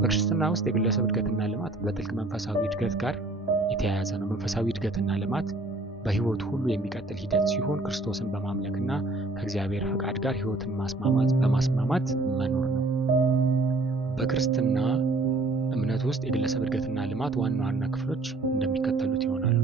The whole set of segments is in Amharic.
በክርስትና ውስጥ የግለሰብ እድገትና ልማት በጥልቅ መንፈሳዊ እድገት ጋር የተያያዘ ነው። መንፈሳዊ እድገትና ልማት በህይወት ሁሉ የሚቀጥል ሂደት ሲሆን ክርስቶስን በማምለክና ከእግዚአብሔር ፈቃድ ጋር ህይወትን በማስማማት መኖር ነው። በክርስትና እምነት ውስጥ የግለሰብ እድገትና ልማት ዋና ዋና ክፍሎች እንደሚከተሉት ይሆናሉ።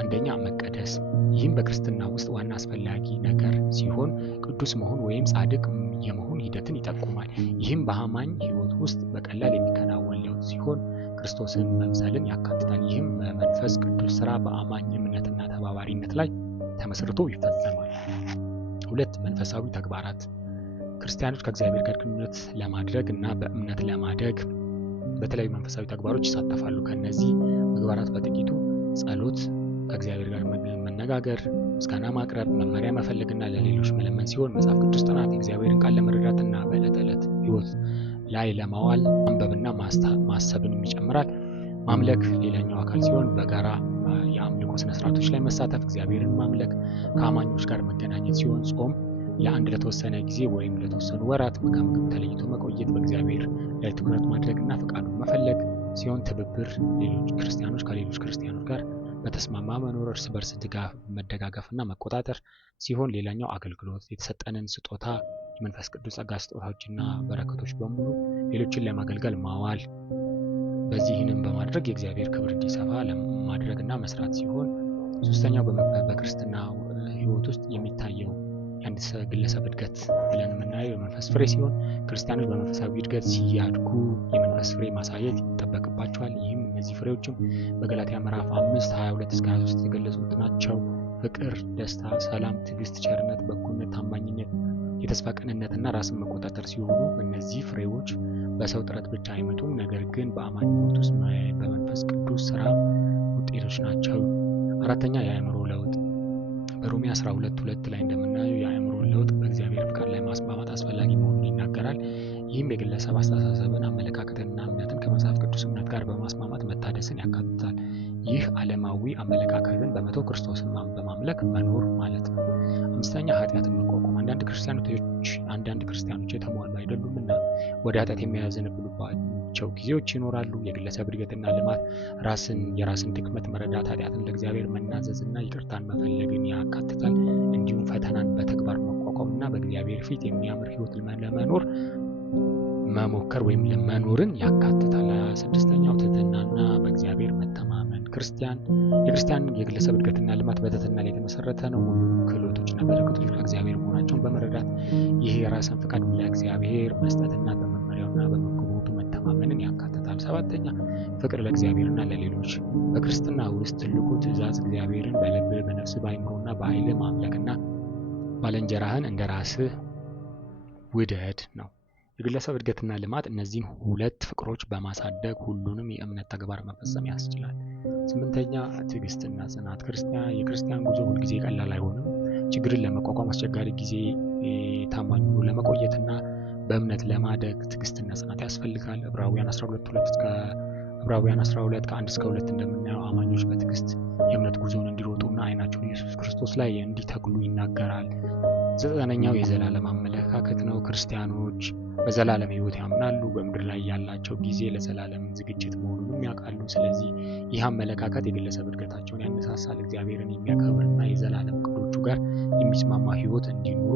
አንደኛ፣ መቀደስ። ይህም በክርስትና ውስጥ ዋና አስፈላጊ ነገር ሲሆን ቅዱስ መሆን ወይም ጻድቅ የመሆን ሂደትን ይጠቁማል። ይህም በአማኝ ህይወት ውስጥ በቀላል የሚከናወን ለውጥ ሲሆን ክርስቶስን መምሰልን ያካትታል። ይህም በመንፈስ ቅዱስ ስራ በአማኝ እምነትና ተባባሪነት ላይ ተመስርቶ ይፈጸማል። 2. መንፈሳዊ ተግባራት። ክርስቲያኖች ከእግዚአብሔር ጋር ግንኙነት ለማድረግ እና በእምነት ለማደግ በተለያዩ መንፈሳዊ ተግባሮች ይሳተፋሉ። ከነዚህ ምግባራት በጥቂቱ ጸሎት፣ ከእግዚአብሔር ጋር መነጋገር፣ ምስጋና ማቅረብ፣ መመሪያ መፈለግና ለሌሎች መለመን ሲሆን መጽሐፍ ቅዱስ ጥናት፣ የእግዚአብሔርን ቃል ለመረዳትና በዕለት ተዕለት ህይወት ላይ ለማዋል ማንበብና ማሰብን ይጨምራል። ማምለክ ሌላኛው አካል ሲሆን በጋራ የአምልኮ ስነ ስርዓቶች ላይ መሳተፍ፣ እግዚአብሔርን ማምለክ፣ ከአማኞች ጋር መገናኘት ሲሆን ጾም፣ ለአንድ ለተወሰነ ጊዜ ወይም ለተወሰኑ ወራት ከምግብ ተለይቶ መቆየት፣ በእግዚአብሔር ላይ ትኩረት ማድረግና ፈቃዱን መፈለግ ሲሆን ትብብር፣ ሌሎች ክርስቲያኖች ከሌሎች ክርስቲያኖች ጋር በተስማማ መኖር፣ እርስ በርስ ድጋፍ መደጋገፍና መቆጣጠር ሲሆን ሌላኛው አገልግሎት፣ የተሰጠንን ስጦታ የመንፈስ ቅዱስ ጸጋ ስጦታዎችና በረከቶች በሙሉ ሌሎችን ለማገልገል ማዋል፣ በዚህንም በማድረግ የእግዚአብሔር ክብር እንዲሰፋ ለማድረግና መስራት ሲሆን ሶስተኛው በክርስትና ህይወት ውስጥ የሚታየው የአንድ ግለሰብ እድገት ብለን የምናየው የመንፈስ ፍሬ ሲሆን ክርስቲያኖች በመንፈሳዊ እድገት ሲያድጉ የመንፈስ ፍሬ ማሳየት ይጠበቅባቸዋል። ይህም እነዚህ ፍሬዎችም በገላትያ ምዕራፍ 5:22-23 የተገለጹት ናቸው። ፍቅር፣ ደስታ፣ ሰላም፣ ትዕግስት፣ ቸርነት፣ በጎነት፣ ታማኝነት፣ የተስፋ ቅንነትና ራስን መቆጣጠር ሲሆኑ እነዚህ ፍሬዎች በሰው ጥረት ብቻ አይመጡም፣ ነገር ግን በአማኝ ህይወት ውስጥ በመንፈስ ቅዱስ ስራ ውጤቶች ናቸው። አራተኛ፣ የአእምሮ ለውጥ። በሮሜ 12:2 ላይ እንደምናየው የአእምሮ ለውጥ በእግዚአብሔር ፍቃድ ላይ ማስማማት አስፈላጊ መሆኑን ይናገራል። ይህም የግለሰብ አስተሳሰብን፣ አመለካከትንና እምነትን ከመጽሐፍ ቅዱስ እምነት ጋር በማስማማት መታደስን ያካትታል። ይህ ዓለማዊ አመለካከትን በመተው ክርስቶስን በማምለክ መኖር ማለት ነው። አምስተኛ፣ ኃጢአትን መቋቋም። አንዳንድ ክርስቲያኖች የተሟሉ አይደሉምና ወደ ኃጢአት የሚያዘነብሉባቸው ጊዜዎች ይኖራሉ። የግለሰብ እድገትና ልማት የራስን ድክመት መረዳት፣ ኃጢአትን ለእግዚአብሔር መናዘዝና ይቅርታን መፈለግን ያካትታል። እንዲሁም ፈተናን በተግባር መቋቋምና በእግዚአብሔር ፊት የሚያምር ህይወት ለመኖር መሞከር ወይም ለመኖርን ያካትታል። ስድስተኛው ትህትናና በእግዚአብሔር መተማመን። የክርስቲያን የግለሰብ እድገትና ልማት በትህትና ላይ የተመሰረተ ነው። ሁሉም ክህሎቶችና በረከቶች ከእግዚአብሔር መሆናቸውን በመረዳት ይህ የራስን ፈቃድ ለእግዚአብሔር መስጠትና በመመሪያውና በመገቦቱ መተማመንን ያካትታል። ሰባተኛ፣ ፍቅር ለእግዚአብሔርና ለሌሎች። በክርስትና ውስጥ ትልቁ ትእዛዝ እግዚአብሔርን በልብህ፣ በነፍስህ፣ በአእምሮና በኃይልህ ማምለክና ባልንጀራህን እንደ ራስህ ውደድ ነው። የግለሰብ እድገትና ልማት እነዚህን ሁለት ፍቅሮች በማሳደግ ሁሉንም የእምነት ተግባር መፈጸም ያስችላል። ስምንተኛ፣ ትዕግስትና ጽናት። የክርስቲያን ጉዞ ሁልጊዜ ቀላል አይሆንም። ችግርን ለመቋቋም አስቸጋሪ ጊዜ ታማኝ ሆኖ ለመቆየትና በእምነት ለማደግ ትዕግስትና ጽናት ያስፈልጋል። ዕብራውያን 12:1-2 እንደምናየው አማኞች በትዕግስት የእምነት ጉዞን እንዲሮጡና አይናቸውን ኢየሱስ ክርስቶስ ላይ እንዲተክሉ ይናገራል። ዘጠነኛው፣ የዘላለም አመለካከት ነው። ክርስቲያኖች በዘላለም ህይወት ያምናሉ። በምድር ላይ ያላቸው ጊዜ ለዘላለም ዝግጅት መሆኑንም ያውቃሉ። ስለዚህ ይህ አመለካከት የግለሰብ እድገታቸውን ያነሳሳል። እግዚአብሔርን የሚያከብርና የዘላለም እቅዶቹ ጋር የሚስማማ ህይወት እንዲኖሩ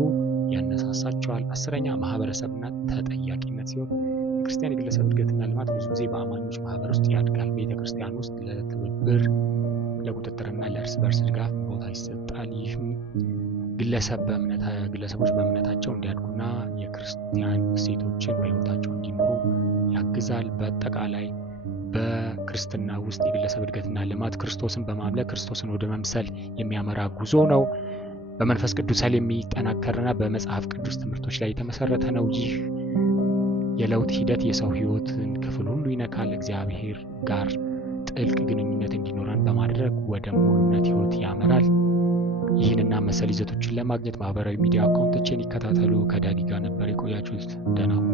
ያነሳሳቸዋል። 10ኛ፣ ማህበረሰብና ተጠያቂነት ሲሆን የክርስቲያን የግለሰብ እድገትና ልማት ብዙ ጊዜ በአማኞች ማህበር ውስጥ ያድጋል። ቤተክርስቲያን ውስጥ ለትብብር፣ ለቁጥጥርና ለእርስ በርስ ድጋፍ ቦታ ይሰጣል። ይህም ግለሰቦች በእምነታቸው እንዲያድጉና የክርስቲያን እሴቶችን በህይወታቸው እንዲኖሩ ያግዛል። በአጠቃላይ በክርስትና ውስጥ የግለሰብ እድገትና ልማት ክርስቶስን በማምለክ ክርስቶስን ወደ መምሰል የሚያመራ ጉዞ ነው። በመንፈስ ቅዱስ ኃይል የሚጠናከርና በመጽሐፍ ቅዱስ ትምህርቶች ላይ የተመሰረተ ነው። ይህ የለውጥ ሂደት የሰው ህይወትን ክፍል ሁሉ ይነካል። እግዚአብሔር ጋር ጥልቅ ግንኙነት እንዲኖረን በማድረግ ወደ ሙሉነት ህይወት ያመራል። ይህንና መሰል ይዘቶችን ለማግኘት ማህበራዊ ሚዲያ አካውንቶችን ይከታተሉ። ከዳዲ ጋር ነበር የቆያችሁት። ደህና ሁኑ።